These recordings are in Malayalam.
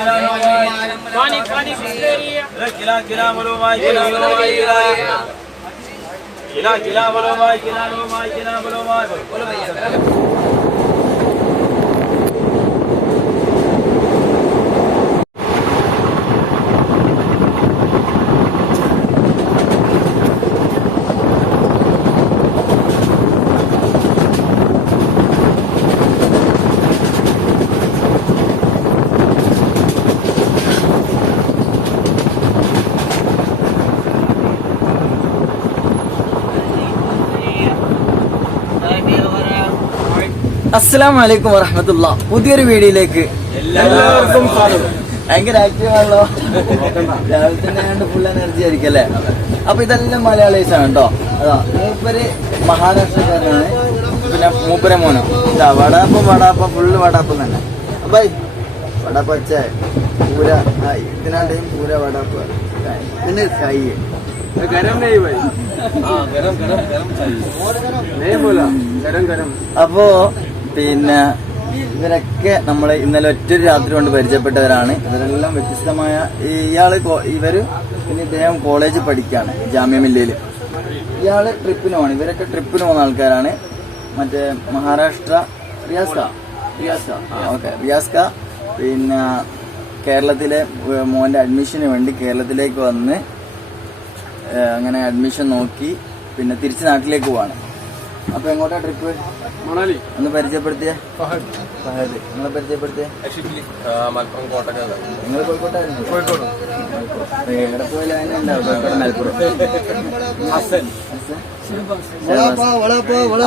Connie, Connie, Kila, Kila, Malumai, Kila, Malumai, Kila. Kila, Kila, Kila, Malumai, Kila, Malumai. അസ്സലാം വലൈക്കും വറഹമത്തുള്ള. പുതിയൊരു വീഡിയോയിലേക്ക് എല്ലാവർക്കും സ്വാഗതം. ഭയങ്കര ആക്റ്റീവാണല്ലോ രാവിലെ തന്നെ ഫുൾ എനർജി ആയിരിക്കും അല്ലേ? അപ്പൊ ഇതെല്ലാം മലയാളീസ് ആണ് കേട്ടോ അതാ മൂപ്പര് മഹാരാഷ്ട്രക്കാരനാണ്. പിന്നെ മൂപ്പര മോനോ. ഇതാ വടാപ്പ വടാപ്പം ഫുള്ള് വടാപ്പ തന്നെ. അപ്പൊ വടാപ്പ അച്ഛ പൂര ഇതിനാണ്ടേയും പൂര വടാപ്പ്. പിന്നെ കൈ അപ്പോ പിന്നെ ഇവരൊക്കെ നമ്മൾ ഇന്നലെ ഒറ്റൊരു രാത്രി കൊണ്ട് പരിചയപ്പെട്ടവരാണ്. ഇവരെല്ലാം വ്യത്യസ്തമായ ഇയാൾ ഇവർ പിന്നെ ഇദ്ദേഹം കോളേജ് പഠിക്കുകയാണ് ജാമ്യമില്ലയിൽ ഇയാൾ ട്രിപ്പിന് പോകണം ഇവരൊക്കെ ട്രിപ്പിന് പോകുന്ന ആൾക്കാരാണ്. മറ്റേ മഹാരാഷ്ട്ര റിയാസ്ക റിയാസ്ക ഓക്കെ. റിയാസ്ക പിന്നെ കേരളത്തിലെ മോന്റെ അഡ്മിഷന് വേണ്ടി കേരളത്തിലേക്ക് വന്ന് അങ്ങനെ അഡ്മിഷൻ നോക്കി പിന്നെ തിരിച്ച് നാട്ടിലേക്ക് പോവാണ്. അപ്പൊ എങ്ങോട്ടാ ട്രിപ്പ് മണാലി. ഒന്ന് പരിചയപ്പെടുത്തിയ. ഫഹദ്. ഫഹദ്. നിങ്ങളെ പരിചയപ്പെടുത്തിയ. ആക്ച്വലി മലപ്പുറം കോട്ടക്കൽ. നിങ്ങൾ കോഴിക്കോട്ടായിരുന്നു കോഴിക്കോട്. എവിടെ പോയാലും അതിനെ ഉണ്ടാവും കോഴിക്കോട് മലപ്പുറം. ഹസൻ.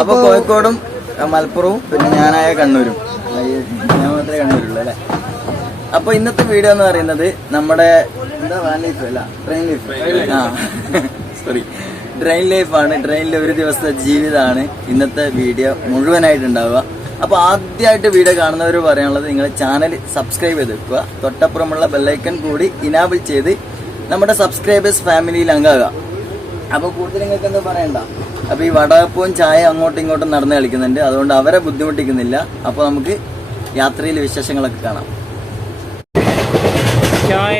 അപ്പൊ കോഴിക്കോടും മലപ്പുറവും പിന്നെ ഞാനായ കണ്ണൂരും. ഞാൻ മാത്രമേ കണ്ണൂരുള്ളൂ അല്ലെ? അപ്പൊ ഇന്നത്തെ വീഡിയോ എന്ന് പറയുന്നത് നമ്മുടെ എന്താ വാൻ ലൈഫ് അല്ല? Train life. ആ. സോറി ട്രെയിൻ ലൈഫാണ് ട്രെയിനിലെ ഒരു ദിവസത്തെ ജീവിതമാണ് ഇന്നത്തെ വീഡിയോ മുഴുവനായിട്ട് ഉണ്ടാവുക അപ്പോൾ ആദ്യമായിട്ട് വീഡിയോ കാണുന്നവർ പറയാനുള്ളത് നിങ്ങൾ ചാനൽ സബ്സ്ക്രൈബ് ചെയ്ത് വെക്കുക തൊട്ടപ്പുറമുള്ള ബെല്ലൈക്കൺ കൂടി ഇനാബിൾ ചെയ്ത് നമ്മുടെ സബ്സ്ക്രൈബേഴ്സ് ഫാമിലിയിൽ അംഗമാകുക അപ്പോൾ കൂടുതൽ നിങ്ങൾക്ക് എന്താ പറയണ്ട? അപ്പോൾ ഈ വടകപ്പവും ചായ അങ്ങോട്ടും ഇങ്ങോട്ടും നടന്ന് കളിക്കുന്നുണ്ട്. അതുകൊണ്ട് അവരെ ബുദ്ധിമുട്ടിക്കുന്നില്ല. അപ്പോൾ നമുക്ക് യാത്രയിലെ വിശേഷങ്ങളൊക്കെ കാണാം. ചായ.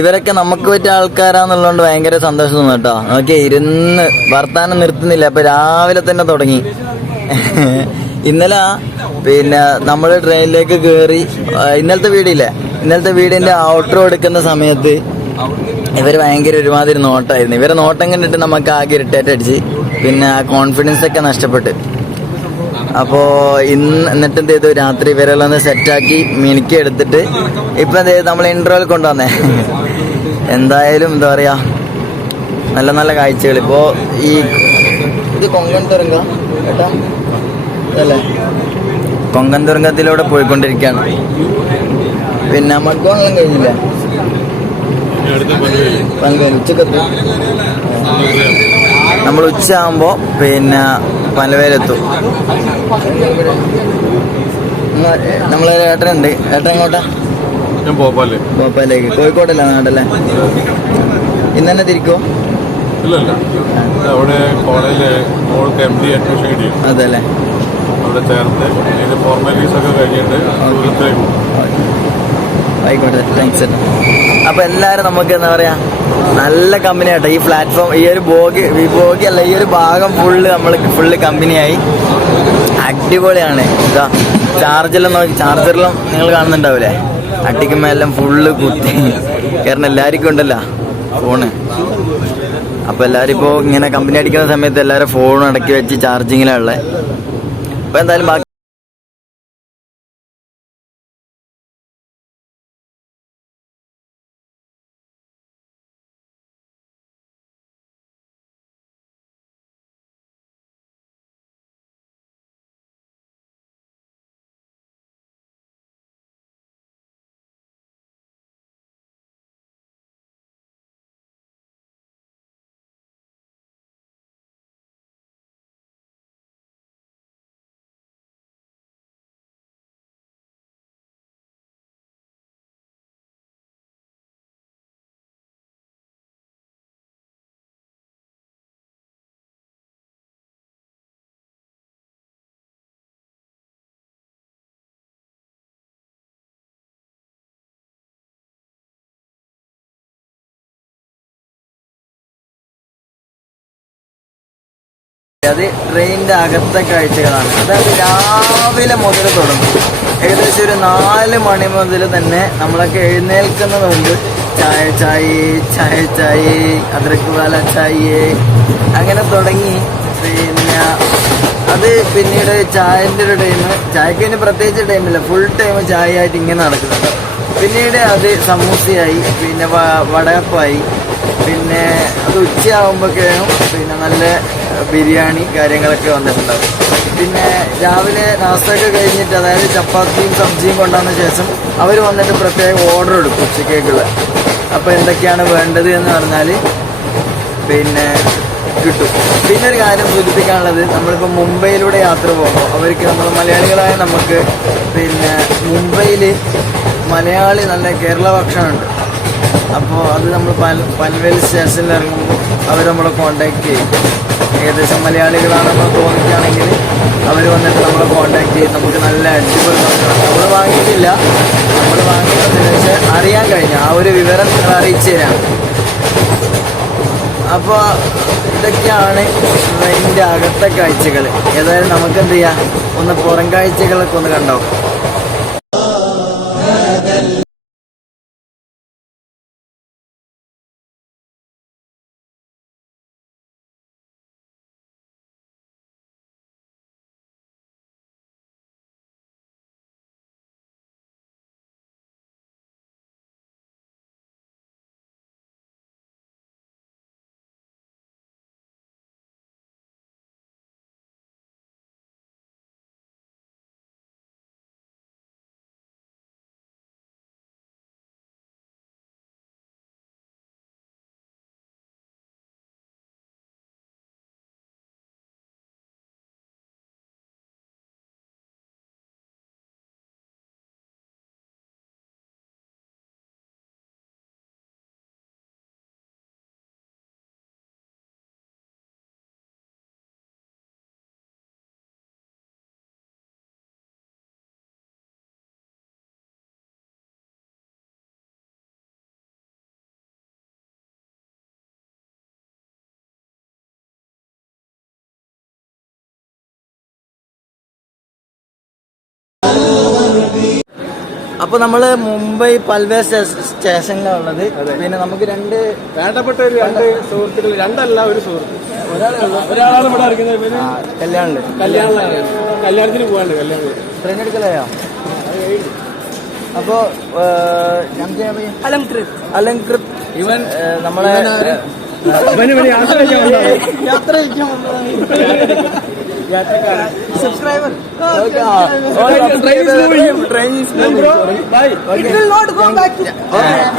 ഇവരൊക്കെ നമുക്ക് പറ്റിയ ആൾക്കാരാന്നുള്ളതുകൊണ്ട് ഭയങ്കര സന്തോഷം തോന്നും കേട്ടോ. നോക്കി ഇരുന്ന് വർത്താനം നിർത്തുന്നില്ല. അപ്പൊ രാവിലെ തന്നെ തുടങ്ങി. ഇന്നലെ പിന്നെ നമ്മൾ ട്രെയിനിലേക്ക് കയറി ഇന്നലത്തെ വീടില്ലേ? ഇന്നലത്തെ വീടിന്റെ ഔട്ടർ എടുക്കുന്ന സമയത്ത് ഇവർ ഭയങ്കര ഒരുമാതിരി നോട്ടായിരുന്നു. ഇവരെ നോട്ടം കണ്ടിട്ട് നമുക്ക് ആകെ ഇറിറ്റേറ്റ് അടിച്ച് പിന്നെ ആ കോൺഫിഡൻസ് ഒക്കെ നഷ്ടപ്പെട്ട്. അപ്പോ ഇന്ന് എന്നിട്ട് എന്ത് ചെയ്തു? രാത്രി വരെയുള്ള ഒന്ന് സെറ്റാക്കി മിനുക്കി എടുത്തിട്ട് ഇപ്പൊ എന്ത് ചെയ്തു? നമ്മൾ ഇന്റർവൽ കൊണ്ടുവന്നേ. എന്തായാലും എന്താ പറയാ നല്ല നല്ല കാഴ്ചകൾ. ഇപ്പോ ഈ ഇത് കൊങ്കൺ തുരങ്ക കേട്ടാ അല്ലേ കൊങ്കൺ തുരങ്കത്തിലൂടെ പോയിക്കൊണ്ടിരിക്കുകയാണ് പിന്നെ മഡ്ഗോണെല്ലാം കഴിഞ്ഞില്ല. ഉച്ചക്കത്ത് നമ്മൾ ഉച്ച പിന്നെ പനവേലെത്തും നമ്മളെ ഏട്ടനുണ്ട്. ഏട്ടൻ എങ്ങോട്ടാ? ഞാൻ ഭോപ്പാൽ ഭോപ്പാലേക്ക് കോഴിക്കോടല്ല നാടല്ലേ ഇന്ന് തന്നെ തിരിക്കോ? ഇല്ലല്ല. അവിടെ കോളേജിൽ മോൾക്ക് എം ഡി അഡ്മിഷൻ കിട്ടി. അതെ അവിടെ ചേർത്ത് അതിന്റെ ഫോർമാലിറ്റീസ് ഒക്കെ കഴിഞ്ഞിട്ട് ആയിക്കോട്ടെ താങ്ക്സ് അപ്പൊ എല്ലാരും നമുക്ക് എന്താ പറയാ നല്ല കമ്പനി ആട്ടോ. ഈ പ്ലാറ്റ്ഫോം ഈ ഒരു ബോഗി ഈ ബോഗി അല്ല ഈ ഒരു ഭാഗം ഫുള്ള് നമ്മൾ ഫുള്ള് കമ്പനിയായി അടിപൊളിയാണ്. ഇതാ ചാർജെല്ലാം നോക്കി ചാർജറിലും നിങ്ങൾ കാണുന്നുണ്ടാവില്ലേ? അടിക്കുമെല്ലാം ഫുള്ള് കുത്തി. കാരണം എല്ലാവർക്കും ഉണ്ടല്ലോ ഫോണ് അപ്പൊ എല്ലാവരും ഇപ്പോ ഇങ്ങനെ കമ്പനി അടിക്കുന്ന സമയത്ത് എല്ലാവരും ഫോൺ അടക്കി വെച്ച് ചാർജിങ്ങിലാണ് ഉള്ളത് അപ്പൊ എന്തായാലും ബാക്കി അത് ട്രെയിനിന്റെ അകത്തെ കാഴ്ചകളാണ്. അതായത് രാവിലെ മുതൽ തുടങ്ങും. ഏകദേശം ഒരു നാല് മണി മുതൽ തന്നെ നമ്മളൊക്കെ എഴുന്നേൽക്കുന്നത് കൊണ്ട് ചായ ചായ ചായ ചായ അതിരക്ക് വാല ചായ അങ്ങനെ തുടങ്ങി. പിന്നെ അത് പിന്നീട് ചായന്റെ ഒരു ടൈം ചായക്ക് പിന്നെ പ്രത്യേകിച്ച് ടൈമില്ല ഫുൾ ടൈം ചായ ആയിട്ട് ഇങ്ങനെ നടക്കുന്നുണ്ട്. പിന്നീട് അത് സമൂസയായി പിന്നെ വടകപ്പായി. പിന്നെ അത് ഉച്ചയാകുമ്പോഴേക്കും പിന്നെ നല്ല ബിരിയാണി കാര്യങ്ങളൊക്കെ വന്നിട്ടുണ്ടാവും. പിന്നെ രാവിലെ നാസ്തയൊക്കെ കഴിഞ്ഞിട്ട് അതായത് ചപ്പാത്തിയും സബ്ജിയും കൊണ്ടുവന്ന ശേഷം അവർ വന്നിട്ട് പ്രത്യേക ഓർഡർ എടുക്കും ഉച്ചക്കേക്കുള്ള. അപ്പോൾ എന്തൊക്കെയാണ് വേണ്ടത് എന്ന് പറഞ്ഞാൽ പിന്നെ കിട്ടും. പിന്നെ ഒരു കാര്യം സൂചിപ്പിക്കാനുള്ളത് നമ്മളിപ്പോൾ മുംബൈയിലൂടെ യാത്ര പോകുമ്പോൾ അവർക്ക് നമ്മൾ മലയാളികളായ നമുക്ക് പിന്നെ മുംബൈയിൽ മലയാളി നല്ല കേരള ഭക്ഷണമുണ്ട്. അപ്പോൾ അത് നമ്മൾ പൽ പൻവേൽ സ്റ്റേഷനിൽ ഇറങ്ങുമ്പോൾ അവർ നമ്മളെ കോണ്ടാക്ട് ചെയ്യും. ഏകദേശം മലയാളികളാണെന്ന് തോന്നിക്കുകയാണെങ്കിൽ അവർ വന്നിട്ട് നമ്മളെ കോണ്ടാക്ട് ചെയ്ത് നമുക്ക് നല്ല അടിപൊളി നമ്മൾ വാങ്ങിയിട്ടില്ല. നമ്മൾ വാങ്ങിയിട്ടില്ല. പക്ഷേ അറിയാൻ കഴിഞ്ഞു. ആ ഒരു വിവരം നിങ്ങൾ അറിയിച്ചു തരാം. അപ്പോൾ ഇതൊക്കെയാണ് ട്രെയിനിന്റെ അകത്തെ കാഴ്ചകൾ ഏതായാലും നമുക്ക് എന്ത് ചെയ്യാം? ഒന്ന് പുറം കാഴ്ചകളൊക്കെ ഒന്ന് കണ്ടോ? അപ്പൊ നമ്മൾ മുംബൈ പൽവേ സ്റ്റേഷനിലാണ് ഉള്ളത് പിന്നെ നമുക്ക് രണ്ട് വേണ്ടപ്പെട്ട ഒരു രണ്ട് സുഹൃത്തുക്കൾ രണ്ടല്ല ഒരു സുഹൃത്ത്. കല്യാണ ഒരാളാണ് ഇവിടെ ഇറങ്ങുന്നത്. കല്യാണിൽ കല്യാണത്തിന് പോവാണ്ട് കല്യാണം. ട്രെയിൻ എടുക്കലയോ? അപ്പോ അലങ്കൃത് അലങ്കൃത് ഇവൻ നമ്മളെ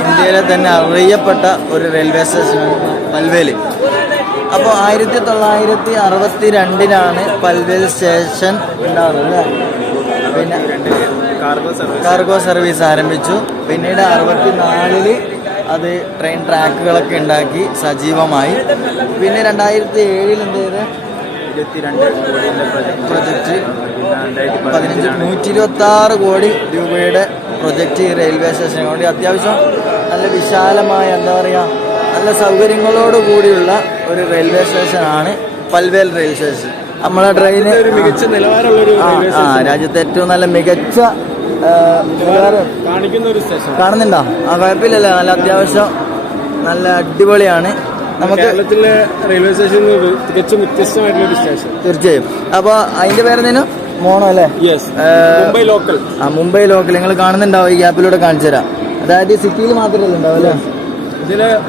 ഇന്ത്യയിലെ തന്നെ അറിയപ്പെട്ട ഒരു റെയിൽവേ സ്റ്റേഷൻ പൽവേൽ. അപ്പോൾ ആയിരത്തി തൊള്ളായിരത്തി അറുപത്തി രണ്ടിനാണ് പൽവേൽ സ്റ്റേഷൻ ഉണ്ടാകുന്നത് പിന്നെ കാർഗോ സർവീസ് ആരംഭിച്ചു. പിന്നീട് അറുപത്തിനാലിൽ അത് ട്രെയിൻ ട്രാക്കുകളൊക്കെ ഉണ്ടാക്കി സജീവമായി. പിന്നെ രണ്ടായിരത്തി ഏഴിൽ എന്ത് ചെയ്ത്? ഇരുപത്തിരണ്ട് കോടിയുടെ പ്രൊജക്റ്റ്. പതിനഞ്ച് നൂറ്റി ഇരുപത്തി ആറ് കോടി രൂപയുടെ പ്രൊജക്റ്റ് ഈ റെയിൽവേ സ്റ്റേഷനെ കൊണ്ട്. അത്യാവശ്യം നല്ല വിശാലമായ എന്താ പറയുക നല്ല സൗകര്യങ്ങളോട് കൂടിയുള്ള ഒരു റെയിൽവേ സ്റ്റേഷനാണ് പൽവേൽ റെയിൽവേ സ്റ്റേഷൻ. നമ്മളെ ട്രെയിന് ഒരു മികച്ച നിലവാരമുള്ള ആ, രാജ്യത്തെ ഏറ്റവും നല്ല മികച്ച നിലവാരം. കാണിക്കുന്ന ഒരു സ്റ്റേഷൻ. കാണുന്നുണ്ടോ? ആ കുഴപ്പമില്ലല്ലോ. നല്ല അത്യാവശ്യം നല്ല അടിപൊളിയാണ്. നമുക്ക് കേരളത്തിലെ റെയിൽവേ സ്റ്റേഷൻ തികച്ചും വ്യത്യസ്തമായിട്ടുള്ള ഒരു സ്റ്റേഷൻ തീർച്ചയായും. അപ്പോൾ അതിന്റെ പേരെന്തേനും? മോണോ അല്ലേ? മുംബൈ ലോക്കൽ ആ മുംബൈ ലോക്കൽ നിങ്ങൾ കാണുന്നുണ്ടാവും ഈ ഗ്യാപ്പിലൂടെ കാണിച്ചു തരാം. അതായത് സിറ്റിയിൽ മാത്രമല്ല ഉണ്ടാവും അല്ലേ?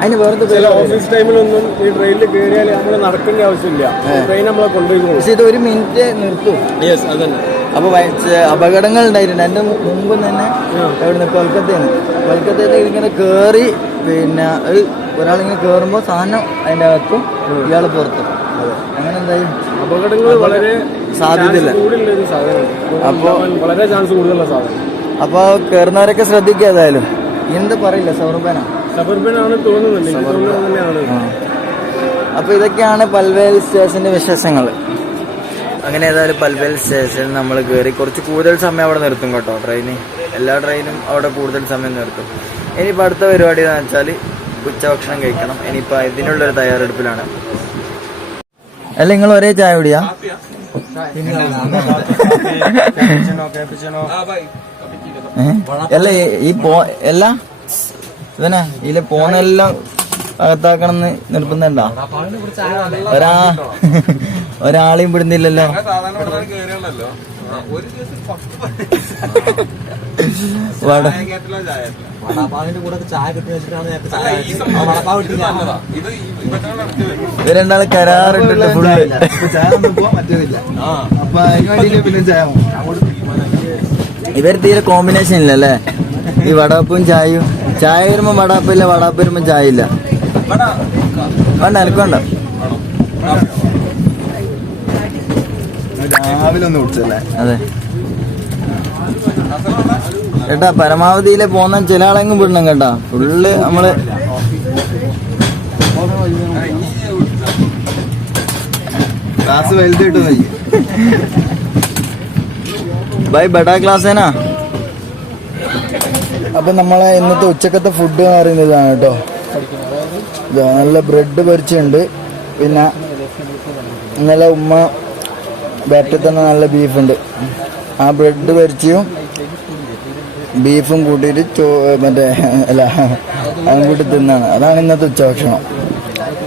അതിന് വേറെ ഓഫീസ് ടൈമിലൊന്നും ഈ ട്രെയിനിൽ കയറിയാൽ നമ്മൾ നടക്കേണ്ട ആവശ്യമില്ല. ട്രെയിൻ നമ്മളെ കൊണ്ടുപോയി പക്ഷെ ഇത് ഒരു മിനിറ്റ് നിർത്തും. യെസ് അതന്നെ അപ്പൊ അപകടങ്ങൾ ഉണ്ടായിട്ടുണ്ട്. എന്റെ മുമ്പ് തന്നെ എവിടുന്ന്? കൊൽക്കത്തയാണ് കൊൽക്കത്തയിൽ ഇങ്ങനെ കേറി പിന്നെ ഒരു ഒരാളിങ്ങനെ കേറുമ്പോ സാധനം അതിന്റെ അകത്തും ഇയാൾ പുറത്തും. അങ്ങനെ എന്തായാലും അപകടങ്ങൾ വളരെ സാധ്യതയില്ല. അപ്പോൾ വളരെ ചാൻസ് കൂടുതലുള്ള സാധനം. അപ്പോൾ കേറുന്നവരൊക്കെ ശ്രദ്ധിക്കുക ഏതായാലും. എന്ത് പറയില്ല സൗർബന സബർബനാണ് തോന്നുന്നുണ്ട്. അപ്പോൾ ഇതൊക്കെയാണ് പൽവേൽ സ്റ്റേഷന്റെ വിശേഷങ്ങൾ അങ്ങനെ ഏതായാലും പൽവേൽ സ്റ്റേഷനിൽ നമ്മൾ കയറി കുറച്ച് കൂടുതൽ സമയം അവിടെ നിർത്തും കേട്ടോ ട്രെയിന്. എല്ലാ ട്രെയിനും അവിടെ കൂടുതൽ സമയം നിർത്തും. ഇനിയിപ്പോൾ അടുത്ത പരിപാടി എന്ന് വെച്ചാൽ ഉച്ചഭക്ഷണം കഴിക്കണം. ഇനിയിപ്പോ ഇതിനുള്ള ഒരു തയ്യാറെടുപ്പിലാണ്. അല്ല നിങ്ങൾ ഒരേ ചായ കുടിയാ? അല്ല ഈ- പോ എല്ലാ ഇവനാ ഇതിലെ പോന്നെല്ലാം അകത്താക്കണമെന്ന് നിർബന്ധമുണ്ടോ? ഒരാ ഒരാളെയും വിടുന്നില്ലല്ലോ. വട. ഇത് രണ്ടാൾ കരാറിട്ടിട്ട് ഫുള്ള് ഇവർ തീരെ കോമ്പിനേഷൻ ഇല്ലല്ലേ? ഈ വടാപ്പും ചായയും. ചായ വരുമ്പോ വടാപ്പ് ഇല്ല വടാപ്പ് വരുമ്പോ ചായ ഇല്ല. വേണ്ട എനിക്ക് വേണ്ട. രാവിലെ ഒന്ന് കുടിച്ചല്ലേ? അതെ. കേട്ടാ പരമാവധിയിലെ പോന്ന ചില ആളെങ്കിലും വിടണം കേട്ടാ. ഫുള്ള് നമ്മൾ ക്ലാസ് വലുത് കിട്ടുന്ന ബൈ ബഡാ ക്ലാസ്സേനാ അപ്പൊ നമ്മളെ ഇന്നത്തെ ഉച്ചക്കത്തെ ഫുഡ് എന്ന് പറയുന്നത് ഇതാണ് കേട്ടോ. നല്ല ബ്രെഡ് പൊരിച്ചുണ്ട് പിന്നെ ഇന്നലെ ഉമ്മ ബാറ്റിൽ തന്നെ നല്ല ബീഫുണ്ട് ആ ബ്രെഡ് പൊരിച്ചും ബീഫും കൂട്ടിയിട്ട് ചോ മറ്റേ അല്ല അതും കൂട്ടി തിന്നാണ്. അതാണ് ഇന്നത്തെ ഉച്ചഭക്ഷണം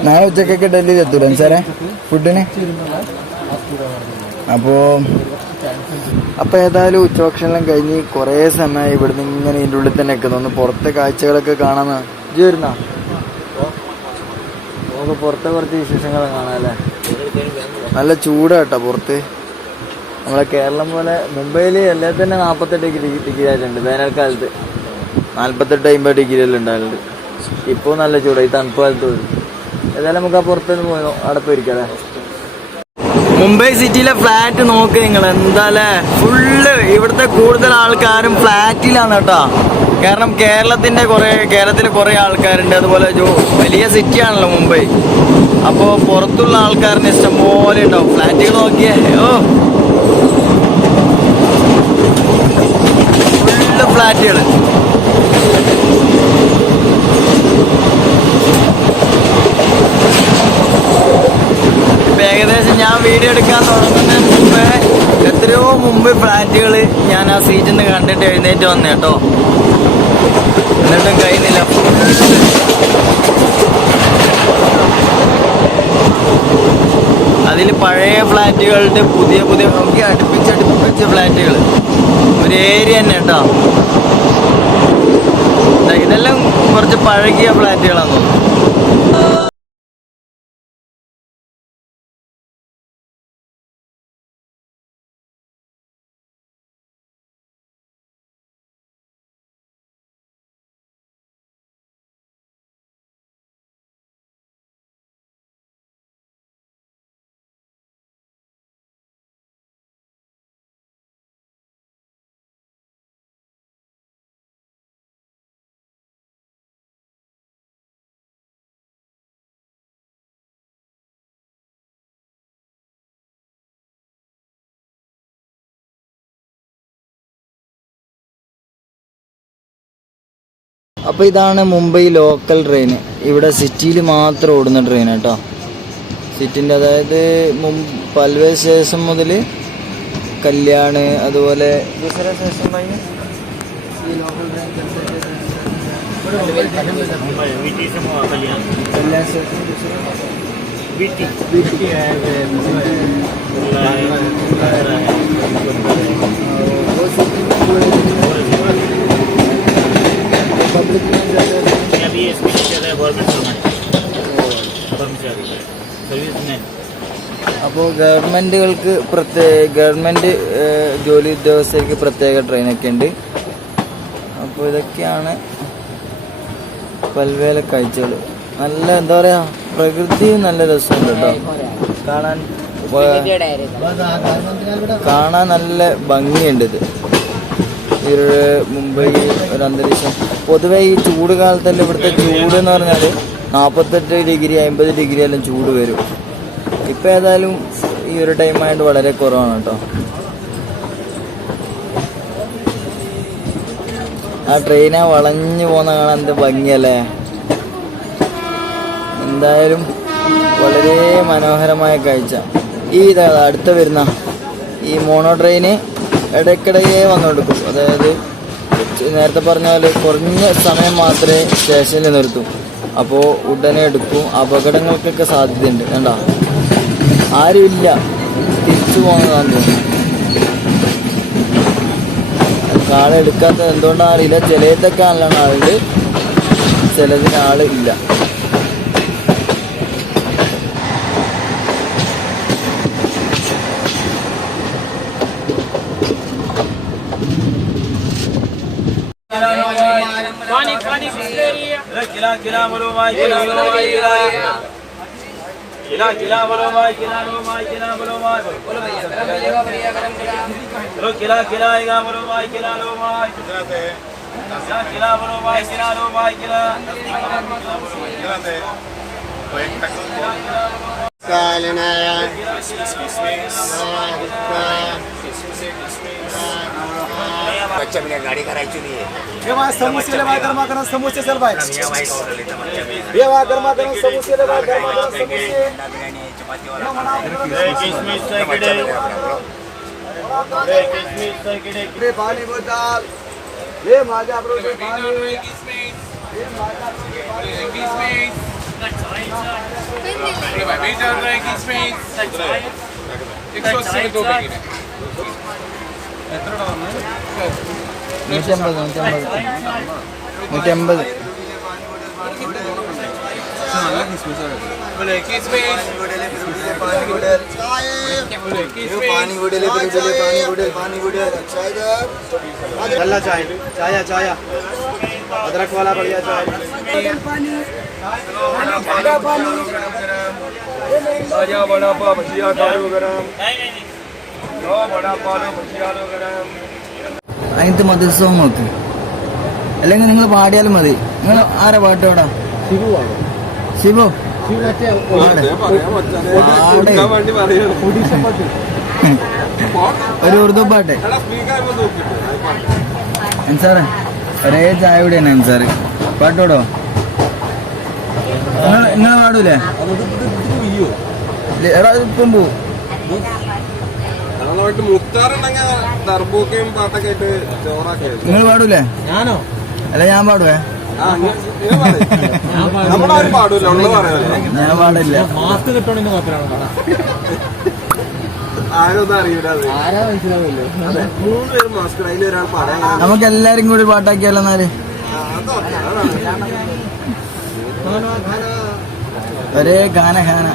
നാളെ ഉച്ചക്കൊക്കെ ഡൽഹിയിൽ എത്തൂല സാറേ? ഫുഡിന്? അപ്പോൾ അപ്പൊ ഏതായാലും ഉച്ചഭക്ഷണം കഴിഞ്ഞ് കുറേ സമയം ഇവിടുന്ന് ഇങ്ങനെ ഇതിന്റെ ഉള്ളിൽ തന്നെ നിൽക്കുന്നു. ഒന്ന് പുറത്തെ കാഴ്ചകളൊക്കെ കാണാന്ന് ഇജ്ജ് വരുന്ന? പുറത്തെ കുറച്ച് വിശേഷങ്ങൾ കാണാല്ലേ നല്ല ചൂടാട്ടോ പുറത്ത്. നമ്മളെ കേരളം പോലെ മുംബൈയിൽ എല്ലാം തന്നെ നാൽപ്പത്തെട്ട് ഡിഗ്രി ഡിഗ്രി ആയിട്ടുണ്ട് വേനൽക്കാലത്ത്. നാൽപ്പത്തെട്ട് അമ്പത് ഡിഗ്രി എല്ലാം ഉണ്ടായിട്ടുണ്ട്. ഇപ്പോൾ നല്ല ചൂടായി തണുപ്പ് കാലത്ത് പോലും. ഏതായാലും നമുക്ക് ആ പുറത്തുനിന്ന് പോയോ അവിടെ പോയിരിക്കാം മുംബൈ സിറ്റിയിലെ ഫ്ലാറ്റ് നോക്ക് നിങ്ങൾ എന്താല്ലേ ഫുള്ള് ഇവിടുത്തെ കൂടുതൽ ആൾക്കാരും ഫ്ലാറ്റിലാണ് കേട്ടോ. കാരണം കേരളത്തിന്റെ കുറെ കേരളത്തിൽ കുറെ ആൾക്കാരുണ്ട്. അതുപോലെ വലിയ സിറ്റിയാണല്ലോ മുംബൈ. അപ്പോൾ പുറത്തുള്ള ആൾക്കാരുടെ ഇഷ്ടം പോലെ ഉണ്ടാവും. ഫ്ലാറ്റുകൾ നോക്കിയേ. ഓ ഫുള്ള് ഫ്ലാറ്റുകൾ ഇപ്പൊ ഏകദേശം ഞാൻ വീഡിയോ എടുക്കാൻ തുടങ്ങുന്നതിന് മുമ്പേ എത്രയോ മുമ്പ് ഫ്ലാറ്റുകൾ ഞാൻ ആ സീറ്റിൽ നിന്ന് കണ്ടിട്ട് എഴുന്നേറ്റ് വന്നു കേട്ടോ എന്നിട്ടും കഴിയുന്നില്ല അതിൽ പഴയ ഫ്ലാറ്റുകളുടെ പുതിയ പുതിയ നോക്കി അടുപ്പിച്ചടുപ്പിച്ച ഫ്ലാറ്റുകൾ ഒരു ഏരിയ തന്നെ കേട്ടോ. ഇതെല്ലാം കുറച്ച് പഴകിയ ഫ്ലാറ്റുകളാണ് തോന്നുന്നു. അപ്പോൾ ഇതാണ് മുംബൈ ലോക്കൽ ട്രെയിൻ ഇവിടെ സിറ്റിയിൽ മാത്രം ഓടുന്ന ട്രെയിൻ കേട്ടോ സിറ്റിൻ്റെ അതായത് മും പൽവേ സ്റ്റേഷൻ മുതൽ കല്യാൺ അതുപോലെ ദൂസര സ്റ്റേഷൻ വഴി ഈ local train Kalyan station doosra public में ज़्यादा अभी इसमें ज़्यादा गवर्नमेंट कर्मचारी सर्विस में അപ്പോൾ ഗവൺമെൻറ്റുകൾക്ക് പ്രത്യേക ഗവൺമെൻറ് ജോലി ഉദ്യോഗസ്ഥർക്ക് പ്രത്യേക ട്രെയിനൊക്കെ ഉണ്ട് അപ്പോൾ ഇതൊക്കെയാണ് പൽവേല കാഴ്ചകൾ നല്ല എന്താ പറയുക പ്രകൃതി നല്ല രസമുണ്ട് കേട്ടോ കാണാൻ വ- കാണാൻ നല്ല ഭംഗിയുണ്ട് ഇത് ഈ ഒരു മുംബൈ ഒരു അന്തരീക്ഷം പൊതുവെ ഈ ചൂട് കാലത്തല്ല ഇവിടുത്തെ ചൂട് എന്ന് പറഞ്ഞാൽ നാൽപ്പത്തെട്ട് ഡിഗ്രി അമ്പത് ഡിഗ്രി എല്ലാം ചൂട് വരും. ഇപ്പം ഏതായാലും ഈ ഒരു ടൈമായിട്ട് വളരെ കുറവാണ് കേട്ടോ. ആ ട്രെയിനാ വളഞ്ഞു പോകുന്ന കാണാൻ എന്ത് ഭംഗിയല്ലേ? എന്തായാലും വളരെ മനോഹരമായ കാഴ്ച. ഈ ഇതാ അടുത്ത വരുന്ന ഈ മോണോ ട്രെയിന് ഇടയ്ക്കിടയെ വന്നുകൊടുക്കും അതായത് നേരത്തെ പറഞ്ഞ പോലെ കുറഞ്ഞ സമയം മാത്രമേ സ്റ്റേഷനിൽ നിർത്തൂ അപ്പോൾ ഉടനെ എടുക്കും. അപകടങ്ങൾക്കൊക്കെ സാധ്യതയുണ്ട്. കണ്ടോ? ആരുമില്ല. തിരിച്ചു പോകുന്നതാണ് എടുക്കാത്ത എന്തുകൊണ്ടാണ് അറിയില്ല. ചിലതൊക്കെ നല്ലോണം ആളുണ്ട് ചിലതിന് ആൾ किला किला बोलो माई किला बोलो माई किला किला किला बोलो माई किला लो माई किला बोलो माई बोलो भैया चलो किला किला आएगा बोलो माई किला लो माई किला किला बोलो माई किला लो माई किला कच्च्या बिना गाडी करायची नाही जेव्हा समोसे लेवा गरमा गरम समोसे चल बाय जेव्हा गरमा गरम समोसे लेवा गरमा गरम समोसे रे पाणी बदल रे माझ्या बरोबर पाणी रे माझ्या बरोबर भाई बीस हज़ार रुपए की इसमें एक सौ अस्सी में दो बिकी अदरक वाला बढ़िया चाय पानी बड़ा पा भजिया അതിനകത്ത് മതി സോങ് നോക്ക് അല്ലെങ്കിൽ നിങ്ങൾ പാടിയാലും മതി നിങ്ങൾ ആരാ പാട്ട് പാടാ ശിവോ ഒരു ഉറുദു പാട്ട് അൻസാറേ ഒരേ ചായ കൂടിയാണ് അൻസാറ് പാട്ടോടോ നിങ്ങൾ പാടൂലേ ഇപ്പം പോവും ഞങ്ങളായിട്ട് മുത്താറുണ്ടെങ്കിൽ ദർബൂക്കയും പാട്ടൊക്കെ ആയിട്ട് ചോറാക്കിയത് നിങ്ങൾ പാടൂലേ? ഞാനോ? അല്ല ഞാൻ പാടുവേ. നമ്മളാരും പാടൂല ഉള്ളത് പറയാമല്ലോ ഞാൻ പാടില്ല. ആരും ഒന്നും അറിയില്ല അത്. അതെ മൂന്ന് പേര് മാസ്ക് പറയാൻ നമുക്ക് എല്ലാരും കൂടി പാട്ടാക്കിയാലോ എന്നാൽ? ഒരേ ഗാന ഗാന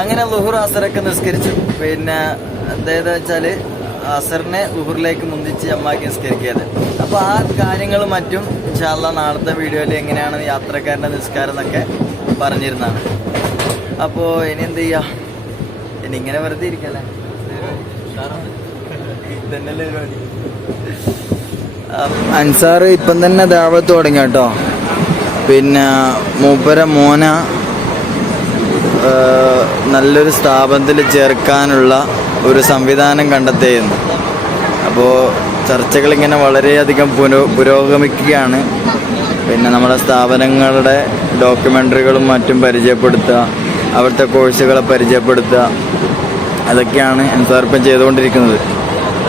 അങ്ങനെ ലുഹുർ അസറൊക്കെ നിസ്കരിച്ചു. പിന്നെ അതായത് വെച്ചാൽ അസറിനെ ലുഹുറിലേക്ക് മുന്തിച്ച് അമ്മാക്കി നിസ്കരിക്കുകയത് അപ്പോൾ ആ കാര്യങ്ങളും മറ്റും ഇൻഷാല്ല നാളത്തെ വീഡിയോയിൽ എങ്ങനെയാണ് യാത്രക്കാരന്റെ നിസ്കാരം എന്നൊക്കെ പറഞ്ഞിരുന്നതാണ്. അപ്പോൾ ഇനി എന്ത് ചെയ്യാ? ഇനി ഇങ്ങനെ വെറുതെ ഇരിക്കല്ലേ? അൻസാറ് പരിപാടി. അൻസാർ ഇപ്പം തന്നെ ദാവത്ത് തുടങ്ങി കേട്ടോ. പിന്നെ മൂപ്പര മോന നല്ലൊരു സ്ഥാപനത്തിൽ ചേർക്കാനുള്ള ഒരു സംവിധാനം കണ്ടെത്തിയിരുന്നു. അപ്പോൾ ചർച്ചകൾ ഇങ്ങനെ വളരെയധികം പുരോ പുരോഗമിക്കുകയാണ്. പിന്നെ നമ്മുടെ സ്ഥാപനങ്ങളുടെ ഡോക്യുമെന്ററികളും മറ്റും പരിചയപ്പെടുത്തുക അവിടുത്തെ കോഴ്സുകളെ പരിചയപ്പെടുത്തുക അതൊക്കെയാണ് അൻസാർ ഇപ്പം ചെയ്തുകൊണ്ടിരിക്കുന്നത്.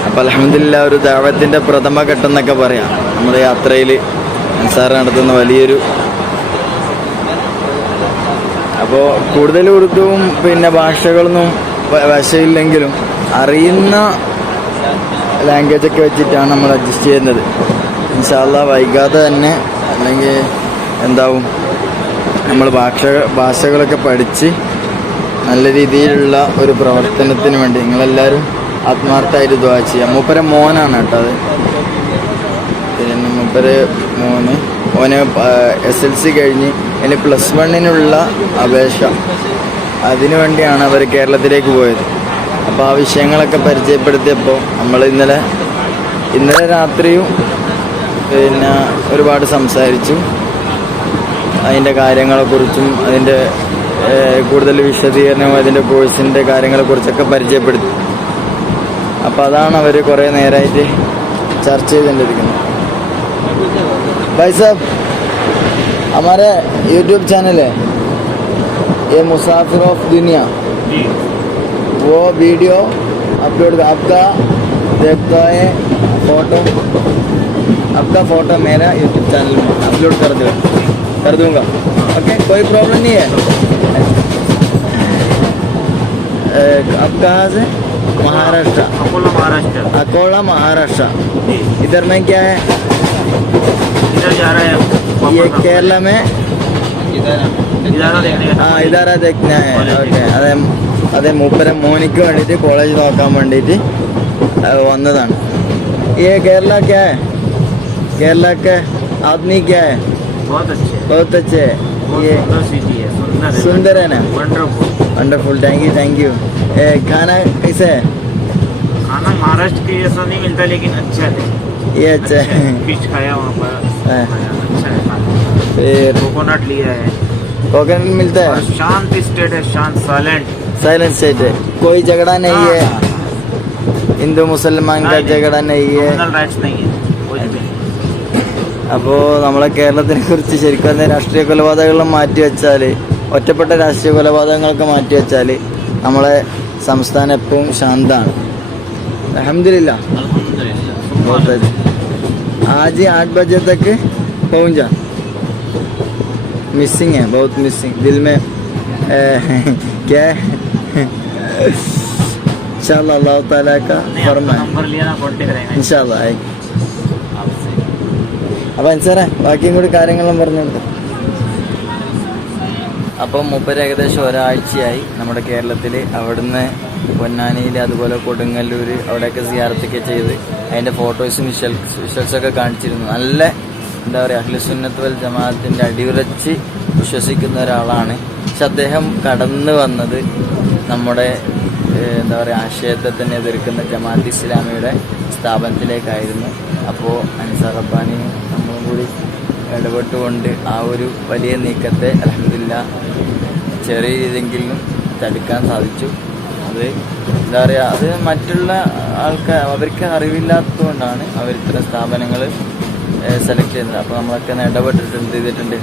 അപ്പോൾ അലഹമില്ല ഒരു ദേവത്തിന്റെ പ്രഥമ ഘട്ടം എന്നൊക്കെ പറയാം. നമ്മുടെ യാത്രയിൽ എൻസാർ നടത്തുന്ന വലിയൊരു അപ്പോൾ കൂടുതൽ ഉറുദുവും പിന്നെ ഭാഷകളൊന്നും വശയില്ലെങ്കിലും അറിയുന്ന ലാംഗ്വേജ് ഒക്കെ വെച്ചിട്ടാണ് നമ്മൾ അഡ്ജസ്റ്റ് ചെയ്യുന്നത്. ഇൻഷാല്ല വൈകാതെ തന്നെ അല്ലെങ്കിൽ എന്താവും നമ്മൾ ഭാഷ ഭാഷകളൊക്കെ പഠിച്ച് നല്ല രീതിയിലുള്ള ഒരു പ്രവർത്തനത്തിന് വേണ്ടി നിങ്ങളെല്ലാവരും ആത്മാർത്ഥമായിട്ട് ദ്വാ ചെയ്യുക. മൂപ്പര മോനാണ് കേട്ടോ അത്. പിന്നെ മൂപ്പര് മോന്. ഓന് എസ് എൽ സി കഴിഞ്ഞ് അല്ലെ പ്ലസ് വണ്ണിനുള്ള അപേക്ഷ. അതിനു വേണ്ടിയാണ് അവർ കേരളത്തിലേക്ക് പോയത്. അപ്പോൾ ആ വിഷയങ്ങളൊക്കെ പരിചയപ്പെടുത്തിയപ്പോൾ നമ്മൾ ഇന്നലെ ഇന്നലെ രാത്രിയും പിന്നെ ഒരുപാട് സംസാരിച്ചു. അതിന്റെ കാര്യങ്ങളെക്കുറിച്ചും അതിന്റെ കൂടുതൽ വിശദീകരണവും അതിന്റെ കോഴ്സിന്റെ കാര്യങ്ങളെക്കുറിച്ചൊക്കെ പരിചയപ്പെടുത്തി. അപ്പോൾ അതാണ് അവർ കുറേ നേരമായിട്ട് ചർച്ച ചെയ്തുകൊണ്ടിരിക്കുന്നത് ബൈ സാബ് हमारे यूट्यूब चैनल है। ये मुसाफिर ऑफ़ दुनिया। वो वीडियो अपलोड आपका देखता है फ़ोटो आपका फ़ोटो मेरा यूट्यूब चैनल में अपलोड कर दो कर दूँगा। ओके कोई प्रॉब्लम नहीं है। आप कहाँ से? महाराष्ट्र। अकोला महाराष्ट्र। अकोला महाराष्ट्र। इधर में क्या है? इधर जा रहा है ये केरला में इधर देखने का ആ ഇതാരാ देखना है ഓക്കെ അതെ അതെ മൂപ്പര മോനിക്ക് വേണ്ടിയിട്ട് കോളേജ് നോക്കാൻ വേണ്ടിയിട്ട് ആ, വന്നതാണ് ये केरला क्या है केरला के आदमी क्या है बहुत अच्छे बहुत अच्छे है बहुत ये सुंदर सिटी है सुंदर है सुंदर है ना wonderful wonderful thank you thank you ए, खाना कैसे है खाना महाराष्ट्र के जैसा नहीं मिलता लेकिन अच्छा है ये अच्छा है फिश खाया वहाँ पर हाँ। खाया, अच्छा है खाना फिर कोकोनट लिया है कोकोनट मिलता और है शांत स्टेट है शांत साइलेंट साइलेंट स्टेट है कोई झगड़ा नहीं है हिंदू मुसलमान का झगड़ा नहीं है राइट्स नहीं है कुछ भी नहीं അപ്പോൾ നമ്മളെ കേരളത്തിനെ കുറിച്ച് ശരിക്കും പറഞ്ഞാൽ രാഷ്ട്രീയ കൊലപാതകങ്ങളും മാറ്റി വെച്ചാൽ ഒറ്റപ്പെട്ട രാഷ്ട്രീയ കൊലപാതകങ്ങളൊക്കെ മാറ്റി വെച്ചാൽ നമ്മളെ സംസ്ഥാനം എപ്പോഴും ശാന്താണ് അഹമ്മദില്ല आज ही आठ बजे तक पहुंच जा मिसिंग है बहुत मिसिंग दिल में ए, क्या है इंशाल्लाह अल्लाह ताला का नहीं फर्म आपका है नंबर लिया ना कॉन्टेक्ट रहेगा ഇൻഷാല്ലാ ആയി അപ്പം അനുസരേ ബാക്കിയും കൂടി കാര്യങ്ങളും പറഞ്ഞു കൊടുത്തു അപ്പം മുപ്പര് ഏകദേശം ഒരാഴ്ചയായി നമ്മുടെ കേരളത്തിൽ അവിടുന്ന് പൊന്നാനിയിൽ അതുപോലെ കൊടുങ്ങല്ലൂർ അവിടെയൊക്കെ സിയാറത്തൊക്കെ ചെയ്ത് അതിൻ്റെ ഫോട്ടോസും വിഷ്വൽസ് വിഷ്വൽസൊക്കെ കാണിച്ചിരുന്നു നല്ല എന്താ പറയുക അഖിലസുന്നത്ത് വൽ ജമാഅത്തിന്റെ അടിയുറച്ച് വിശ്വസിക്കുന്ന ഒരാളാണ്. പക്ഷെ അദ്ദേഹം കടന്നു വന്നത് നമ്മുടെ എന്താ പറയുക ആശയത്തെ തന്നെ എതിർക്കുന്ന ജമാഅത്ത് ഇസ്ലാമിയുടെ സ്ഥാപനത്തിലേക്കായിരുന്നു. അപ്പോൾ അൻസാർ റബ്ബാനി നമ്മളും കൂടി ഇടപെട്ടുകൊണ്ട് ആ ഒരു വലിയ നീക്കത്തെ അലഹമില്ല ചെറിയ രീതിയെങ്കിലും തടുക്കാൻ സാധിച്ചു. അത് എന്താ പറയുക അത് മറ്റുള്ള ആൾക്കാർ അവർക്ക് അറിവില്ലാത്തതുകൊണ്ടാണ് അവർ ഇത്തരം സ്ഥാപനങ്ങൾ സെലക്ട് ചെയ്യുന്നത് അപ്പോൾ നമ്മളൊക്കെ ഇടപെട്ടിട്ടുണ്ട് ചെയ്തിട്ടുണ്ട്.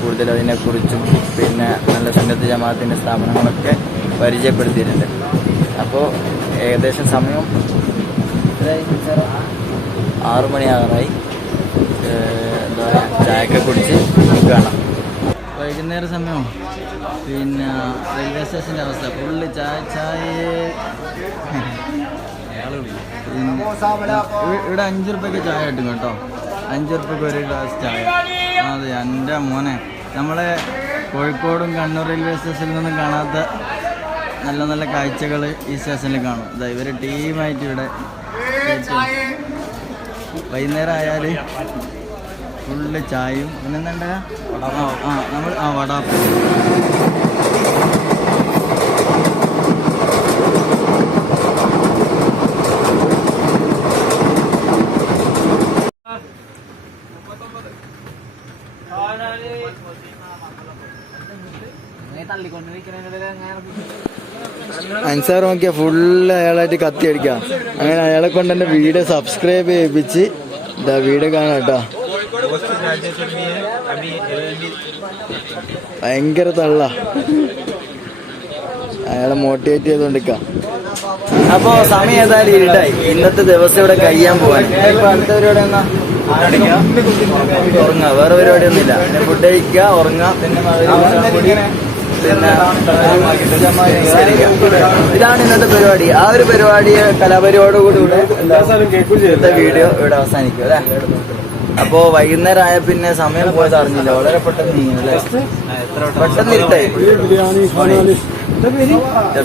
കൂടുതൽ അതിനെക്കുറിച്ചും പിന്നെ നല്ല സന്നദ്ധ ജമാഅത്തിന്റെ സ്ഥാപനങ്ങളൊക്കെ പരിചയപ്പെടുത്തിയിട്ടുണ്ട്. അപ്പോൾ ഏകദേശം സമയം? ആറു മണിയാകാറായി. എന്താ പറയുക ചായയൊക്കെ കുടിച്ച് കാണാം വൈകുന്നേര സമയം പിന്നെ റെയിൽവേ സ്റ്റേഷന്റെ അവസ്ഥ. ഫുള്ള് ചായ ചായ. ഇവിടെ അഞ്ച് റുപ്യക്ക് ചായ കിട്ടും കേട്ടോ. അഞ്ച് റുപ്യക്ക് ഒരു ഗ്ലാസ് ചായ. അതെ എന്റെ മോനെ. നമ്മളെ കോഴിക്കോടും കണ്ണൂർ റെയിൽവേ സ്റ്റേഷനിൽ നിന്നും കാണാത്ത നല്ല നല്ല കാഴ്ചകൾ ഈ സ്റ്റേഷനിൽ കാണും. ഇതാ ഇവർ ടീമായിട്ട് ഇവിടെ. വൈകുന്നേരം ആയാൽ ഫുള്ള് ചായയും. പിന്നെന്താ ആ നമ്മൾ ആ വടാപ്പം അൻസാർ നോക്കിയ ഫുള്ള് അയാളായിട്ട് കത്തി അടിക്കാം. അങ്ങനെ അയാളെ കൊണ്ട് തന്നെ വീട് സബ്സ്ക്രൈബ് ചെയ്യിപ്പിച്ച് ഇതാ വീട് കാണാം കേട്ടോ. ഭയങ്കര തള്ള. അയാളെ മോട്ടിവേറ്റ് ചെയ്തോണ്ട് അപ്പോ സമയം ഏതായാലും ഇരുട്ടായി. ഇന്നത്തെ ദിവസം ഇവിടെ കഴിയാൻ പോവാൻ. ഉറങ്ങുക വേറെ പരിപാടി ഒന്നുമില്ല ഫുഡ് കഴിക്കുക ഉറങ്ങാം. പിന്നെ കൂടി. ഇതാണ് ഇന്നത്തെ പരിപാടി. ആ ഒരു പരിപാടി കലാപരിപാടിയോടുകൂടി ഇവിടെ ഇന്നത്തെ വീഡിയോ ഇവിടെ അവസാനിക്കും അല്ലേ? അപ്പോ വൈകുന്നേരം ആയ പിന്നെ സമയം പോയത് അറിഞ്ഞില്ല. വളരെ പെട്ടെന്ന് നീങ്ങി അല്ലേ? പെട്ടെന്ന് ഇരുട്ടായി.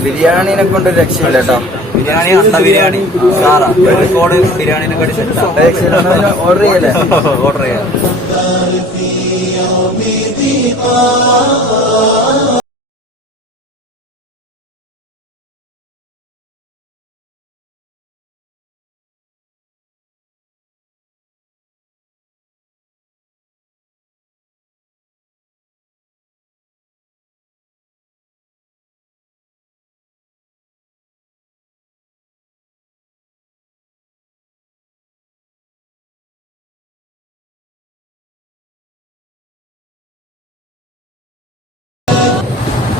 ബിരിയാണിനെ കൊണ്ട് രക്ഷയില്ല കേട്ടോ. ബിരിയാണി അണ്ട ബിരിയാണി. സാറാ. കോഴിക്കോട് ബിരിയാണിനെ കടി ഓർഡർ ചെയ്യല്ലേ? ഓർഡർ ചെയ്യാം.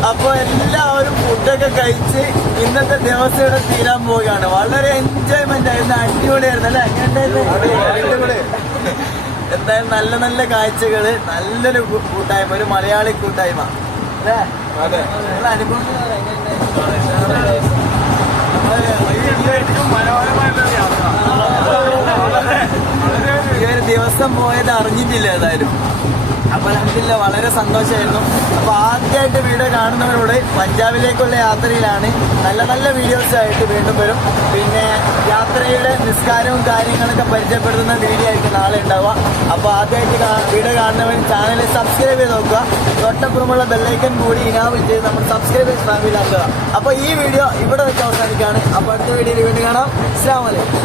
അപ്പൊ എല്ലാവരും ഫുഡൊക്കെ കഴിച്ച് ഇന്നത്തെ ദിവസം ഇവിടെ തീരാൻ പോവുകയാണ്. വളരെ എൻജോയ്മെന്റ് ആയിരുന്നു. അടിപൊളിയായിരുന്നു അല്ലെ? എന്തായാലും നല്ല നല്ല കാഴ്ചകൾ നല്ലൊരു കൂട്ടായ്മ ഒരു മലയാളി കൂട്ടായ്മ. അല്ലേ? അനുഭവം ഈ ഒരു ദിവസം പോയത് അറിഞ്ഞിട്ടില്ല ഏതായാലും. അപ്പൊ നമുക്കില്ല വളരെ സന്തോഷമായിരുന്നു. അപ്പോൾ ആദ്യമായിട്ട് വീഡിയോ കാണുന്നവരോട് പഞ്ചാബിലേക്കുള്ള യാത്രയിലാണ് നല്ല നല്ല വീഡിയോസ് ആയിട്ട് വീണ്ടും വരും. പിന്നെ യാത്രയുടെ നിസ്കാരവും കാര്യങ്ങളൊക്കെ പരിചയപ്പെടുത്തുന്ന വീഡിയോ ആയിരിക്കും നാളെ ഉണ്ടാവുക. അപ്പൊ ആദ്യമായിട്ട് വീഡിയോ കാണുന്നവർ ചാനൽ സബ്സ്ക്രൈബ് ചെയ്ത് നോക്കുക. തൊട്ടപ്പുറമുള്ള ബെല്ലൈക്കൻ കൂടി ഇനാവിൽ ചെയ്ത് നമ്മൾ സബ്സ്ക്രൈബ് ഫാമിലാക്കുക അപ്പോൾ ഈ വീഡിയോ ഇവിടെ വെച്ച് അവസാനിക്കുകയാണ്. അപ്പോൾ അടുത്ത വീഡിയോയിൽ വീണ്ടും കാണാം. അസ്സാം വലൈക്കും